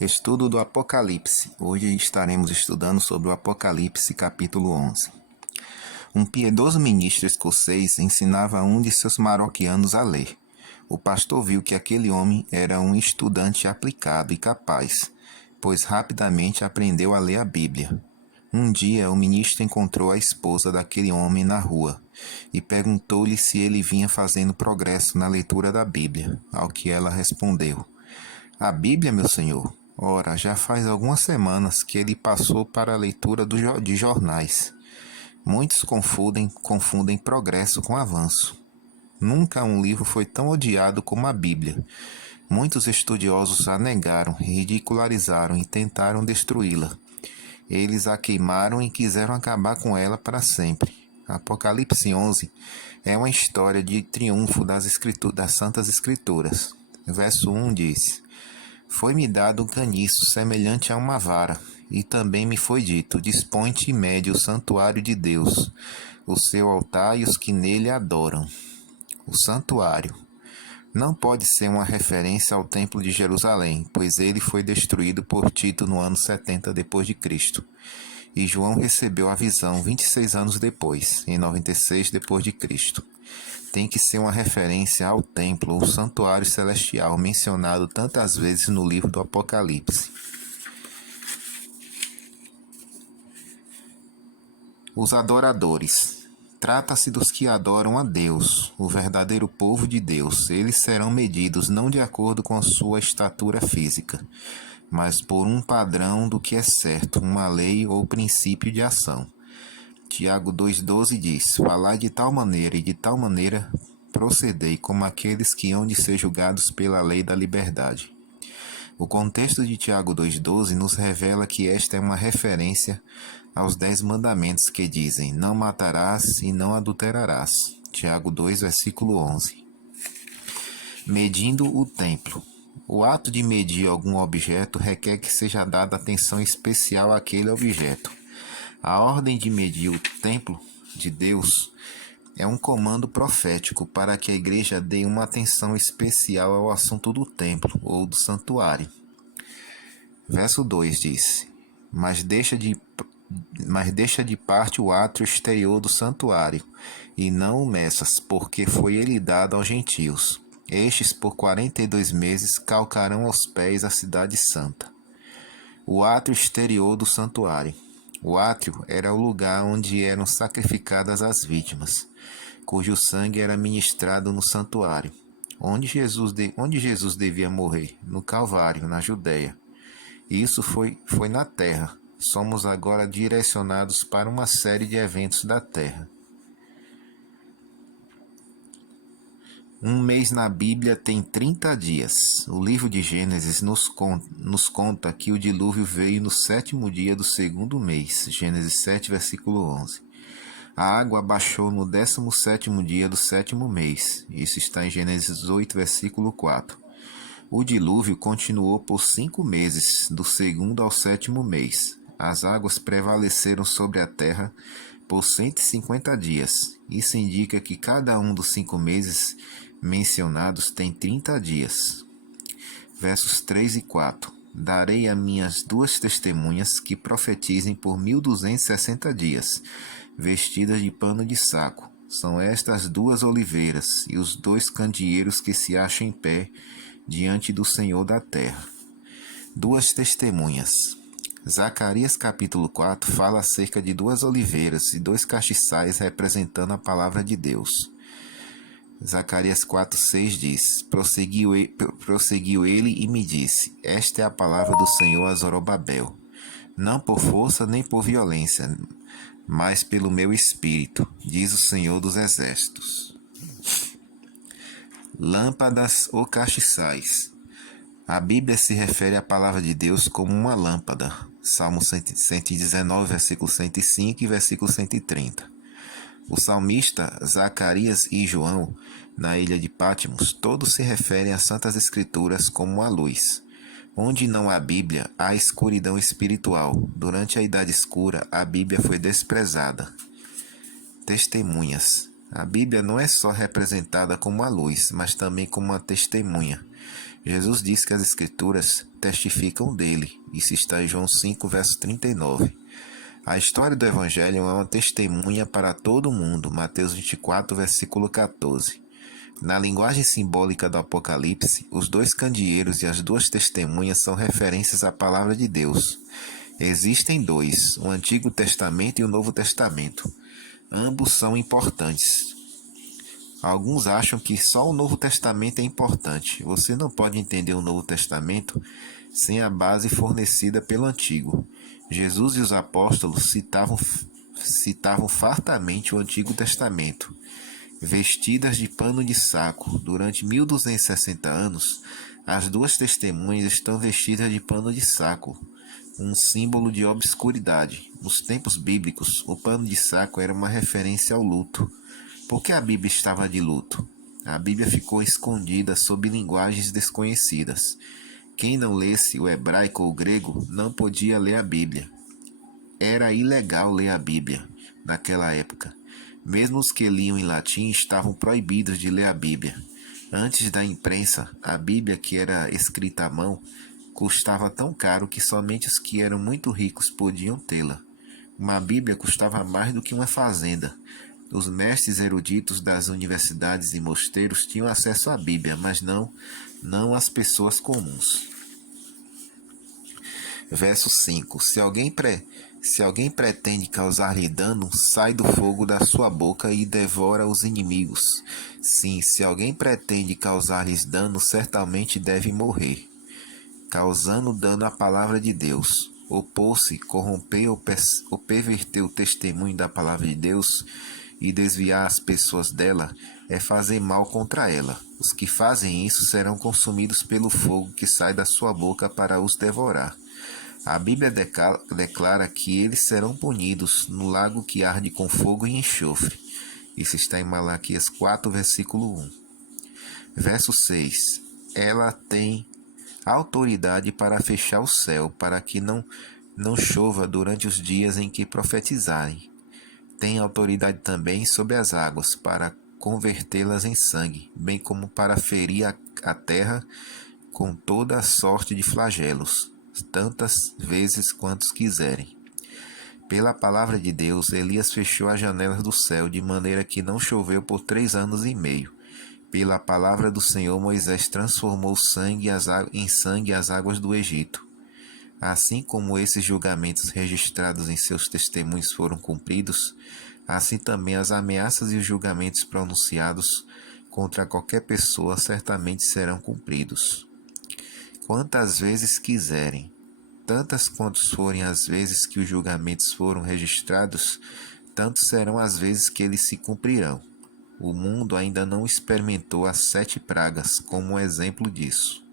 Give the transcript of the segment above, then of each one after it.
Estudo do Apocalipse. Hoje estaremos estudando sobre o Apocalipse, capítulo 11. Um piedoso ministro escocês ensinava a um de seus maroquianos a ler. O pastor viu que aquele homem era um estudante aplicado e capaz, pois rapidamente aprendeu a ler a Bíblia. Um dia, o ministro encontrou a esposa daquele homem na rua e perguntou-lhe se ele vinha fazendo progresso na leitura da Bíblia, ao que ela respondeu: "A Bíblia, meu senhor? Ora, já faz algumas semanas que ele passou para a leitura de jornais. Muitos confundem progresso com avanço. Nunca um livro foi tão odiado como a Bíblia. Muitos estudiosos a negaram, ridicularizaram e tentaram destruí-la. Eles a queimaram e quiseram acabar com ela para sempre." Apocalipse 11 é uma história de triunfo das Santas Escrituras. Verso 1 diz: "Foi-me dado um caniço semelhante a uma vara, e também me foi dito: dispõe-te e mede o santuário de Deus, o seu altar e os que nele adoram." O santuário não pode ser uma referência ao Templo de Jerusalém, pois ele foi destruído por Tito no ano 70 depois de Cristo. E João recebeu a visão 26 anos depois, em 96 depois de Cristo. Tem que ser uma referência ao templo ou santuário celestial mencionado tantas vezes no livro do Apocalipse. Os adoradores. Trata-se dos que adoram a Deus, o verdadeiro povo de Deus. Eles serão medidos não de acordo com a sua estatura física, mas por um padrão do que é certo, uma lei ou princípio de ação. Tiago 2,12 diz: "Falai de tal maneira e de tal maneira procedei como aqueles que hão de ser julgados pela lei da liberdade." O contexto de Tiago 2,12 nos revela que esta é uma referência aos 10 mandamentos que dizem: "Não matarás e não adulterarás." Tiago 2, versículo 11. Medindo o templo. O ato de medir algum objeto requer que seja dada atenção especial àquele objeto. A ordem de medir o templo de Deus é um comando profético para que a igreja dê uma atenção especial ao assunto do templo ou do santuário. Verso 2 diz: Mas deixa de parte o átrio exterior do santuário, e não o meças, porque foi ele dado aos gentios. Estes por 42 meses calcarão aos pés a cidade santa." O átrio exterior do santuário. O átrio era o lugar onde eram sacrificadas as vítimas, cujo sangue era ministrado no santuário. Onde Jesus devia morrer? No Calvário, na Judéia. Isso foi na terra. Somos agora direcionados para uma série de eventos da terra. Um mês na Bíblia tem 30 dias. O livro de Gênesis nos conta que o dilúvio veio no 7º dia do 2º mês. Gênesis 7, versículo 11. A água baixou no 17º dia do 7º mês. Isso está em Gênesis 8, versículo 4. O dilúvio continuou por 5 meses, do 2º ao 7º mês. As águas prevaleceram sobre a terra por 150 dias. Isso indica que cada um dos 5 meses mencionados tem 30 dias. Versos 3 e 4. Darei a minhas 2 testemunhas que profetizem por 1260 dias, vestidas de pano de saco. São estas 2 oliveiras e os 2 candeeiros que se acham em pé diante do Senhor da terra. 2 testemunhas. Zacarias capítulo 4 fala acerca de 2 oliveiras e 2 castiçais representando a palavra de Deus. Zacarias 4,6 diz: prosseguiu ele e me disse: Esta é a palavra do Senhor a Zorobabel, não por força nem por violência, mas pelo meu espírito, diz o Senhor dos Exércitos. Lâmpadas ou castiçais. A Bíblia se refere à palavra de Deus como uma lâmpada. Salmo 119, versículo 105 e versículo 130. O salmista Zacarias e João, na ilha de Patmos, todos se referem às Santas Escrituras como a luz. Onde não há Bíblia, há escuridão espiritual. Durante a Idade Escura, a Bíblia foi desprezada. Testemunhas. A Bíblia não é só representada como a luz, mas também como uma testemunha. Jesus diz que as Escrituras testificam dele. Isso está em João 5, verso 39. A história do Evangelho é uma testemunha para todo mundo. Mateus 24, versículo 14. Na linguagem simbólica do Apocalipse, os dois candeeiros e as duas testemunhas são referências à palavra de Deus. Existem dois, o Antigo Testamento e o Novo Testamento. Ambos são importantes. Alguns acham que só o Novo Testamento é importante. Você não pode entender o Novo Testamento sem a base fornecida pelo Antigo. Jesus e os apóstolos citavam fartamente o Antigo Testamento. Vestidas de pano de saco, durante 1260 anos, as duas testemunhas estão vestidas de pano de saco, um símbolo de obscuridade. Nos tempos bíblicos, o pano de saco era uma referência ao luto. Por que a Bíblia estava de luto? A Bíblia ficou escondida sob linguagens desconhecidas. Quem não lesse o hebraico ou o grego não podia ler a Bíblia. Era ilegal ler a Bíblia naquela época. Mesmo os que liam em latim estavam proibidos de ler a Bíblia. Antes da imprensa, a Bíblia, que era escrita à mão, custava tão caro que somente os que eram muito ricos podiam tê-la. Uma Bíblia custava mais do que uma fazenda. Os mestres eruditos das universidades e mosteiros tinham acesso à Bíblia, mas não as pessoas comuns. Verso 5. Se alguém pretende causar-lhe dano, sai do fogo da sua boca e devora os inimigos. Sim, se alguém pretende causar-lhes dano, certamente deve morrer, causando dano à palavra de Deus. Opor-se, corromper ou perverter o testemunho da palavra de Deus e desviar as pessoas dela é fazer mal contra ela. Os que fazem isso serão consumidos pelo fogo que sai da sua boca para os devorar. A Bíblia declara que eles serão punidos no lago que arde com fogo e enxofre. Isso está em Malaquias 4, versículo 1. Verso 6. Ela tem autoridade para fechar o céu, para que não chova durante os dias em que profetizarem. Tem autoridade também sobre as águas, para convertê-las em sangue, bem como para ferir a terra com toda a sorte de flagelos, tantas vezes quantos quiserem. Pela palavra de Deus, Elias fechou as janelas do céu, de maneira que não choveu por 3 anos e meio. Pela palavra do Senhor, Moisés transformou em sangue as águas do Egito. Assim como esses julgamentos registrados em seus testemunhos foram cumpridos, assim também as ameaças e os julgamentos pronunciados contra qualquer pessoa certamente serão cumpridos. Quantas vezes quiserem, tantas quantas forem as vezes que os julgamentos foram registrados, tanto serão as vezes que eles se cumprirão. O mundo ainda não experimentou as 7 pragas como um exemplo disso.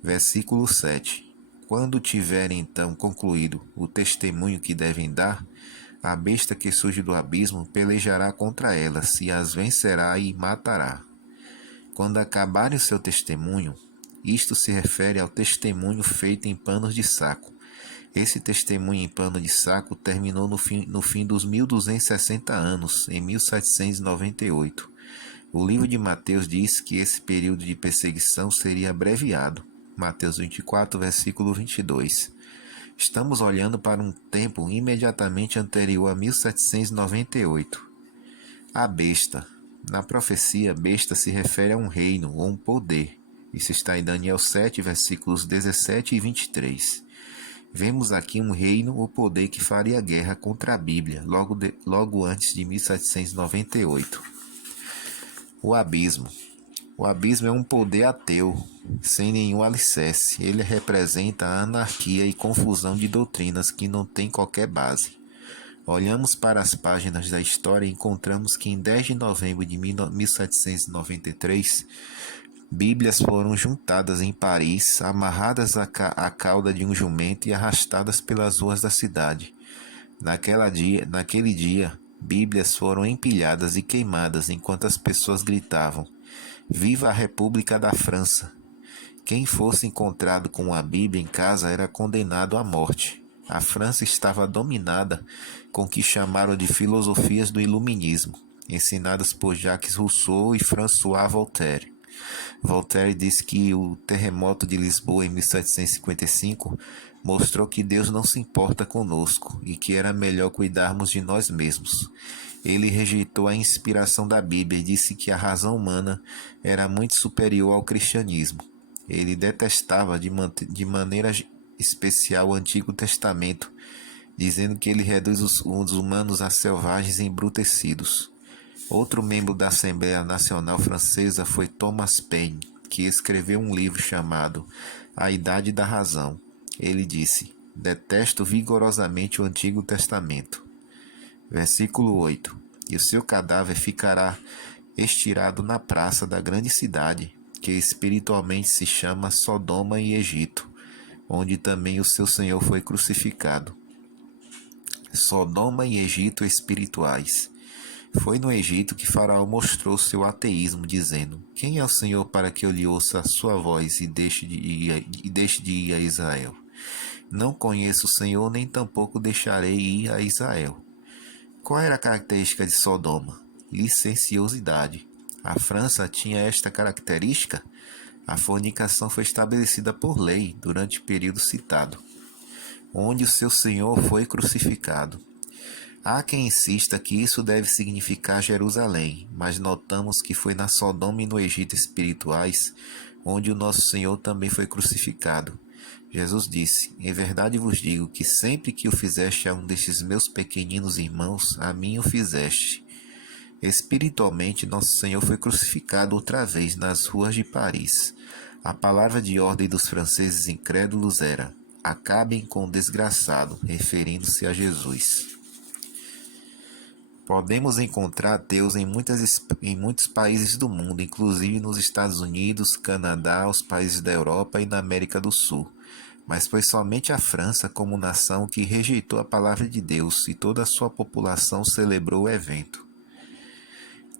Versículo 7. Quando tiverem então concluído o testemunho que devem dar, a besta que surge do abismo pelejará contra elas e as vencerá e matará. Quando acabarem o seu testemunho, isto se refere ao testemunho feito em panos de saco. Esse testemunho em pano de saco terminou no fim dos 1260 anos, em 1798. O livro de Mateus diz que esse período de perseguição seria abreviado. Mateus 24, versículo 22. Estamos olhando para um tempo imediatamente anterior a 1798. A besta. Na profecia, besta se refere a um reino ou um poder. Isso está em Daniel 7, versículos 17 e 23. Vemos aqui um reino ou poder que faria guerra contra a Bíblia, logo antes de 1798. O abismo. O abismo é um poder ateu, sem nenhum alicerce. Ele representa a anarquia e confusão de doutrinas que não têm qualquer base. Olhamos para as páginas da história e encontramos que em 10 de novembro de 1793, Bíblias foram juntadas em Paris, amarradas à cauda de um jumento e arrastadas pelas ruas da cidade. Naquele dia, Bíblias foram empilhadas e queimadas enquanto as pessoas gritavam: "Viva a República da França!". Quem fosse encontrado com uma Bíblia em casa era condenado à morte. A França estava dominada com o que chamaram de filosofias do Iluminismo, ensinadas por Jacques Rousseau e François Voltaire. Voltaire disse que o terremoto de Lisboa em 1755 mostrou que Deus não se importa conosco e que era melhor cuidarmos de nós mesmos. Ele rejeitou a inspiração da Bíblia e disse que a razão humana era muito superior ao cristianismo. Ele detestava de maneira especial o Antigo Testamento, dizendo que ele reduz os humanos a selvagens e embrutecidos. Outro membro da Assembleia Nacional Francesa foi Thomas Paine, que escreveu um livro chamado A Idade da Razão. Ele disse: "Detesto vigorosamente o Antigo Testamento." Versículo 8: "E o seu cadáver ficará estirado na praça da grande cidade, que espiritualmente se chama Sodoma e Egito, onde também o seu Senhor foi crucificado." Sodoma e Egito espirituais. Foi no Egito que Faraó mostrou seu ateísmo, dizendo: "Quem é o Senhor para que eu lhe ouça a sua voz e deixe de ir a Israel? Não conheço o Senhor, nem tampouco deixarei ir a Israel." Qual era a característica de Sodoma? Licenciosidade. A França tinha esta característica? A fornicação foi estabelecida por lei durante o período citado, onde o seu Senhor foi crucificado. Há quem insista que isso deve significar Jerusalém, mas notamos que foi na Sodoma e no Egito espirituais, onde o nosso Senhor também foi crucificado. Jesus disse: "Em verdade vos digo que sempre que o fizeste a um destes meus pequeninos irmãos, a mim o fizeste." Espiritualmente, nosso Senhor foi crucificado outra vez nas ruas de Paris. A palavra de ordem dos franceses incrédulos era: "Acabem com o desgraçado", referindo-se a Jesus. Podemos encontrar ateus em muitos países do mundo, inclusive nos Estados Unidos, Canadá, os países da Europa e na América do Sul. Mas foi somente a França, como nação, que rejeitou a palavra de Deus e toda a sua população celebrou o evento.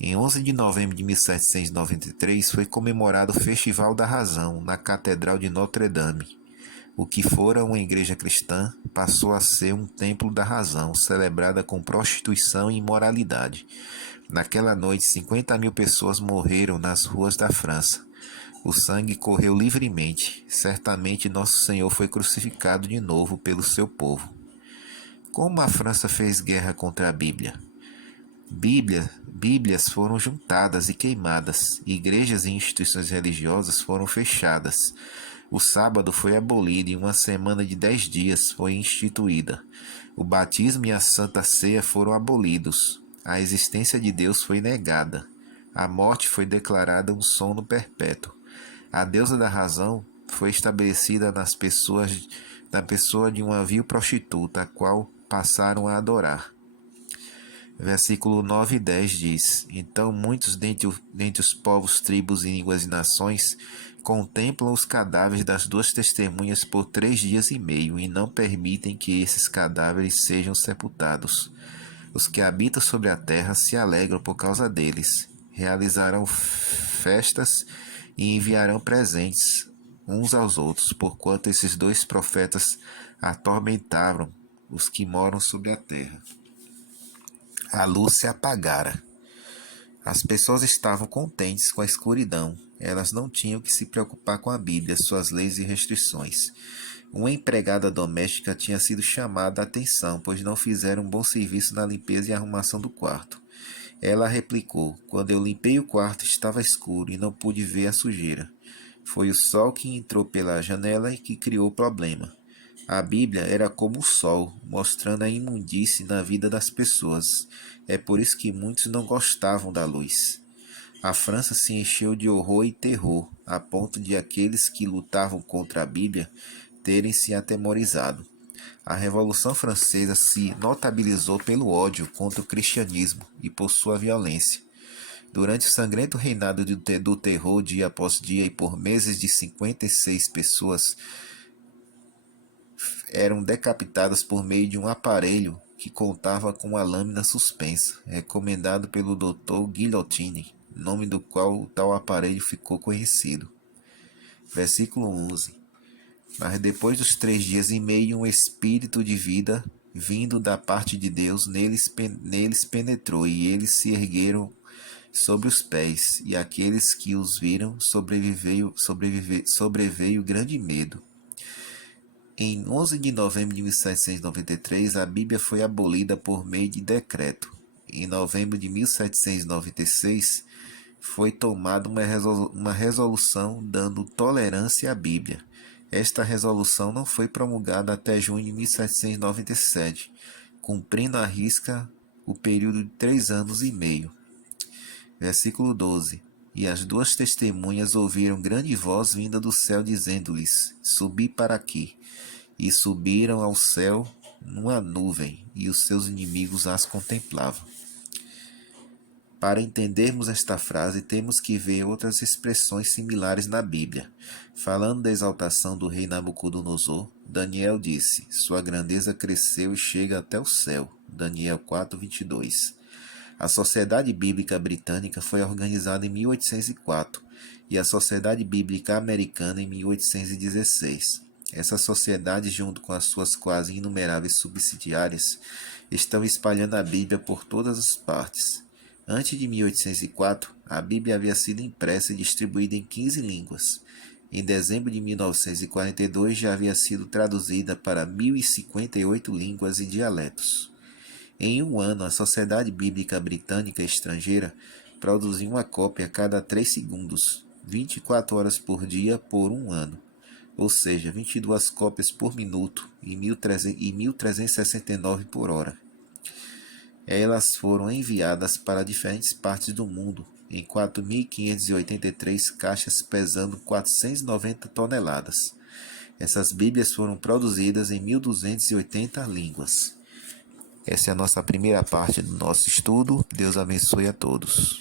Em 11 de novembro de 1793 foi comemorado o Festival da Razão na Catedral de Notre-Dame. O que fora uma igreja cristã passou a ser um templo da razão, celebrada com prostituição e imoralidade. Naquela noite, 50.000 pessoas morreram nas ruas da França. O sangue correu livremente. Certamente nosso Senhor foi crucificado de novo pelo seu povo. Como a França fez guerra contra a Bíblia? Bíblias foram juntadas e queimadas. Igrejas e instituições religiosas foram fechadas. O sábado foi abolido e uma semana de 10 dias foi instituída. O batismo e a Santa Ceia foram abolidos. A existência de Deus foi negada. A morte foi declarada um sono perpétuo. A deusa da razão foi estabelecida na pessoa de uma vil prostituta, a qual passaram a adorar. Versículo 9 e 10 diz: "Então muitos dentre os povos, tribos, línguas e nações contemplam os cadáveres das duas testemunhas por 3 dias e meio e não permitem que esses cadáveres sejam sepultados. Os que habitam sobre a terra se alegram por causa deles, realizarão festas e enviarão presentes uns aos outros, porquanto esses dois profetas atormentaram os que moram sobre a terra." A luz se apagara. As pessoas estavam contentes com a escuridão. Elas não tinham que se preocupar com a Bíblia, suas leis e restrições. Uma empregada doméstica tinha sido chamada a atenção, pois não fizeram um bom serviço na limpeza e arrumação do quarto. Ela replicou: "Quando eu limpei o quarto, estava escuro e não pude ver a sujeira. Foi o sol que entrou pela janela e que criou o problema." A Bíblia era como o sol, mostrando a imundície na vida das pessoas. É por isso que muitos não gostavam da luz. A França se encheu de horror e terror, a ponto de aqueles que lutavam contra a Bíblia terem se atemorizado. A Revolução Francesa se notabilizou pelo ódio contra o cristianismo e por sua violência. Durante o sangrento reinado do terror dia após dia e por meses de 56 pessoas eram decapitadas por meio de um aparelho que contava com uma lâmina suspensa, recomendado pelo Dr. Guillotine, nome do qual o tal aparelho ficou conhecido. Versículo 11. Mas depois dos 3 dias e meio, um espírito de vida, vindo da parte de Deus, neles penetrou, e eles se ergueram sobre os pés, e aqueles que os viram sobreveio grande medo. Em 11 de novembro de 1793, a Bíblia foi abolida por meio de decreto. Em novembro de 1796, foi tomada uma resolução dando tolerância à Bíblia. Esta resolução não foi promulgada até junho de 1797, cumprindo à risca o período de 3 anos e meio. Versículo 12. E as duas testemunhas ouviram grande voz vinda do céu, dizendo-lhes: Subi para aqui. E subiram ao céu numa nuvem, e os seus inimigos as contemplavam. Para entendermos esta frase, temos que ver outras expressões similares na Bíblia. Falando da exaltação do rei Nabucodonosor, Daniel disse: Sua grandeza cresceu e chega até o céu. Daniel 4:22. A Sociedade Bíblica Britânica foi organizada em 1804 e a Sociedade Bíblica Americana em 1816. Essas sociedades, junto com as suas quase inumeráveis subsidiárias, estão espalhando a Bíblia por todas as partes. Antes de 1804, a Bíblia havia sido impressa e distribuída em 15 línguas. Em dezembro de 1942, já havia sido traduzida para 1.058 línguas e dialetos. Em um ano, a Sociedade Bíblica Britânica Estrangeira produziu uma cópia a cada 3 segundos, 24 horas por dia por um ano, ou seja, 22 cópias por minuto e 1.369 por hora. Elas foram enviadas para diferentes partes do mundo em 4.583 caixas pesando 490 toneladas. Essas Bíblias foram produzidas em 1.280 línguas. Essa é a nossa primeira parte do nosso estudo. Deus abençoe a todos.